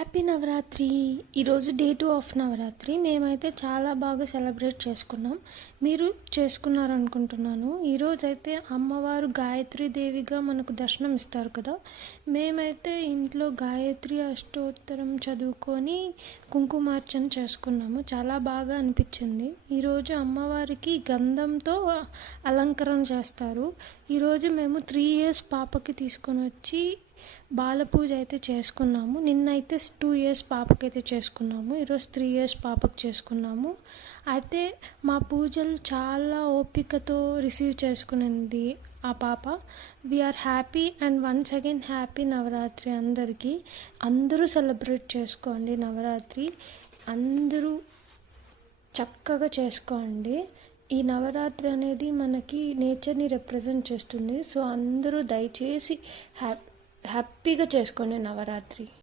Happy Navratri. ఈరోజు day 2 of Navratri. మేమైతే చాలా బాగా సెలబ్రేట్ చేసుకున్నాం. మీరు చేసుకున్నారనుకుంటున్నాను. ఈరోజైతే అమ్మవారు గాయత్రి దేవిగా మనకు దర్శనం ఇస్తారు కదా. మేమైతే ఇంట్లో గాయత్రి అష్టోత్తరం చదువుకొని కుంకుమార్చన చేసుకున్నాము. చాలా బాగా అనిపించింది. ఈరోజు అమ్మవారికి గంధంతో అలంకరణ చేస్తారు. ఈరోజు మేము 3 years పాపకి తీసుకొని వచ్చి బాలపూజ అయితే చేసుకున్నాము. నిన్నైతే 2 years పాపకైతే చేసుకున్నాము. ఈరోజు 3 years పాపకు చేసుకున్నాము. అయితే మా పూజలు చాలా ఓపికతో రిసీవ్ చేసుకునింది ఆ పాప. We are happy and once again happy Navratri అందరికీ. అందరూ సెలబ్రేట్ చేసుకోండి నవరాత్రి. అందరూ చక్కగా చేసుకోండి. ఈ నవరాత్రి అనేది మనకి నేచర్ని రిప్రజెంట్ చేస్తుంది. సో అందరూ దయచేసి హ్యాపీగా చేసుకోండి నవరాత్రి.